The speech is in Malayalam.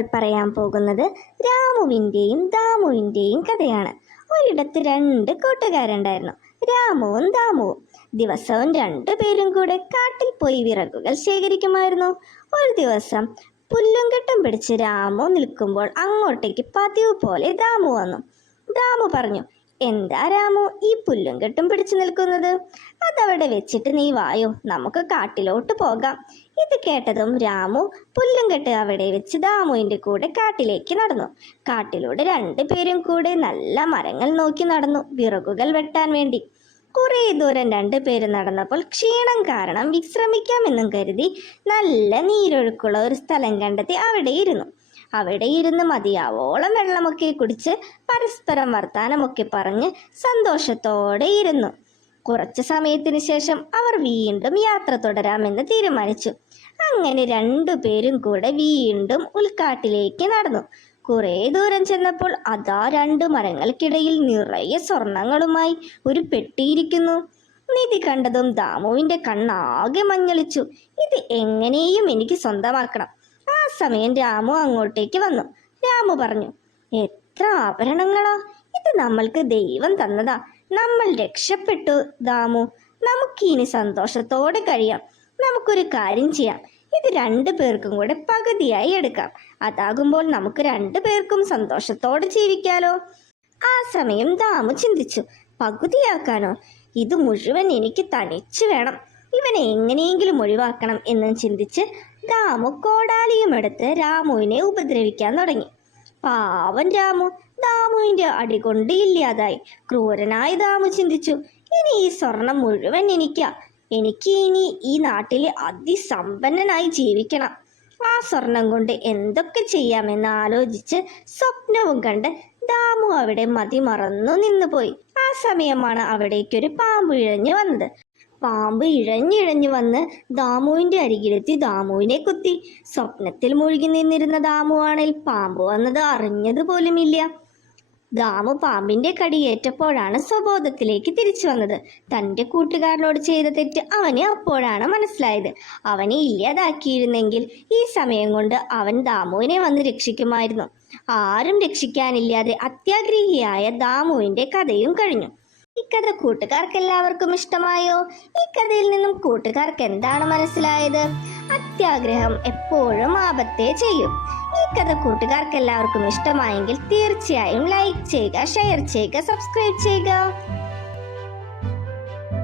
നമ്മൾ പറയാൻ പോകുന്നത് രാമുവിൻ്റെയും ദാമുവിൻ്റെയും കഥയാണ്. ഒരിടത്ത് രണ്ട് കൂട്ടുകാരുണ്ടായിരുന്നു, രാമുവും ദാമുവും. ദിവസവും രണ്ടുപേരും കൂടെ കാട്ടിൽ പോയി വിറകുകൾ ശേഖരിക്കുമായിരുന്നു. ഒരു ദിവസം പുല്ലും കെട്ടും പിടിച്ച് രാമു നിൽക്കുമ്പോൾ അങ്ങോട്ടേക്ക് പതിവ് പോലെ ദാമു വന്നു. ദാമു പറഞ്ഞു, എന്താ രാമു ഈ പുല്ലും കെട്ടും പിടിച്ചു നിൽക്കുന്നത്? അതവിടെ വെച്ചിട്ട് നീ വായോ, നമുക്ക് കാട്ടിലോട്ട് പോകാം. ഇത് കേട്ടതും രാമു പുല്ലും കെട്ട് അവിടെ വെച്ച് ദാമുവിൻ്റെ കൂടെ കാട്ടിലേക്ക് നടന്നു. കാട്ടിലൂടെ രണ്ടുപേരും കൂടെ നല്ല മരങ്ങൾ നോക്കി നടന്നു, വിറകുകൾ വെട്ടാൻ വേണ്ടി. കുറേ ദൂരം രണ്ടുപേരും നടന്നപ്പോൾ ക്ഷീണം കാരണം വിശ്രമിക്കാമെന്നും കരുതി നല്ല നീരൊഴുക്കുള്ള ഒരു സ്ഥലം കണ്ടെത്തി അവിടെ ഇരുന്ന് മതിയാവോളം വെള്ളമൊക്കെ കുടിച്ച് പരസ്പരം വർത്താനമൊക്കെ പറഞ്ഞ് സന്തോഷത്തോടെ ഇരുന്നു. കുറച്ച് സമയത്തിന് ശേഷം അവർ വീണ്ടും യാത്ര തുടരാമെന്ന് തീരുമാനിച്ചു. അങ്ങനെ രണ്ടുപേരും കൂടെ വീണ്ടും ഉൾക്കാട്ടിലേക്ക് നടന്നു. കുറേ ദൂരം ചെന്നപ്പോൾ അതാ രണ്ട് മരങ്ങൾക്കിടയിൽ നിറയെ സ്വർണങ്ങളുമായി ഒരു പെട്ടിയിരിക്കുന്നു. നിധി കണ്ടതും ദാമുവിൻ്റെ കണ്ണാകെ മഞ്ഞളിച്ചു. ഇത് എങ്ങനെയും എനിക്ക് സ്വന്തമാക്കണം. ആ സമയം രാമു അങ്ങോട്ടേക്ക് വന്നു. രാമു പറഞ്ഞു, എത്ര ആഭരണങ്ങളാ, ഇത് നമ്മൾക്ക് ദൈവം തന്നതാ. നമ്മൾ രക്ഷപ്പെട്ടു ദാമു, നമുക്കിനി സന്തോഷത്തോടെ കഴിയാം. നമുക്കൊരു കാര്യം ചെയ്യാം, ഇത് രണ്ടു പേർക്കും കൂടെ പകുതിയായി എടുക്കാം. അതാകുമ്പോൾ നമുക്ക് രണ്ടുപേർക്കും സന്തോഷത്തോടെ ജീവിക്കാലോ. ആ സമയം ദാമു ചിന്തിച്ചു, പകുതിയാക്കാനോ? ഇത് മുഴുവൻ എനിക്ക് തനിച്ചു വേണം. ഇവനെ എങ്ങനെയെങ്കിലും ഒഴിവാക്കണം എന്നും ചിന്തിച്ച് ദാമു കോടാലിയും എടുത്ത് രാമുവിനെ ഉപദ്രവിക്കാൻ തുടങ്ങി. പാവം രാമു ദാമുവിൻ്റെ അടി കൊണ്ട് ഇല്ലാതായി. ക്രൂരനായി ദാമു ചിന്തിച്ചു, ഇനി ഈ സ്വർണം മുഴുവൻ എനിക്ക് ഇനി ഈ നാട്ടിലെ അതിസമ്പന്നനായി ജീവിക്കണം. ആ സ്വർണം കൊണ്ട് എന്തൊക്കെ ചെയ്യാമെന്ന് ആലോചിച്ച് സ്വപ്നവും കണ്ട് ദാമു അവിടെ മതിമറന്നു നിന്നുപോയി. ആ സമയമാണ് അവിടേക്കൊരു പാമ്പ് ഇഴഞ്ഞു വന്നത്. പാമ്പ് ഇഴഞ്ഞിഴഞ്ഞു വന്ന് ദാമുവിൻ്റെ അരികിലെത്തി ദാമുവിനെ കുത്തി. സ്വപ്നത്തിൽ മുഴുകി നിന്നിരുന്ന ദാമുവാണെങ്കിൽ പാമ്പ് വന്നത് അറിഞ്ഞതുപോലുമില്ല. ദാമു പാമ്പിൻ്റെ കടിയേറ്റപ്പോഴാണ് സ്വബോധത്തിലേക്ക് തിരിച്ചു വന്നത്. തൻ്റെ കൂട്ടുകാരനോട് ചെയ്ത തെറ്റ് അവന് അപ്പോഴാണ് മനസ്സിലായത്. അവനെ ഇല്ലാതാക്കിയിരുന്നെങ്കിൽ ഈ സമയം കൊണ്ട് അവൻ ദാമുവിനെ വന്ന് രക്ഷിക്കുമായിരുന്നു. ആരും രക്ഷിക്കാനില്ലാതെ അത്യാഗ്രഹിയായ ദാമുവിൻ്റെ കഥയും കഴിഞ്ഞു. ഈ കഥ കൂട്ടുകാർക്ക് എല്ലാവർക്കും ഇഷ്ടമായോ? ഈ കഥയിൽ നിന്നും കൂട്ടുകാർക്ക് എന്താണ് മനസ്സിലായത്? അത്യാഗ്രഹം എപ്പോഴും ആപത്തേ ചെയ്യും. ഈ കഥ കൂട്ടുകാർക്ക് എല്ലാവർക്കും ഇഷ്ടമായെങ്കിൽ തീർച്ചയായും ലൈക്ക് ചെയ്യുക, ഷെയർ ചെയ്യുക, സബ്സ്ക്രൈബ് ചെയ്യുക.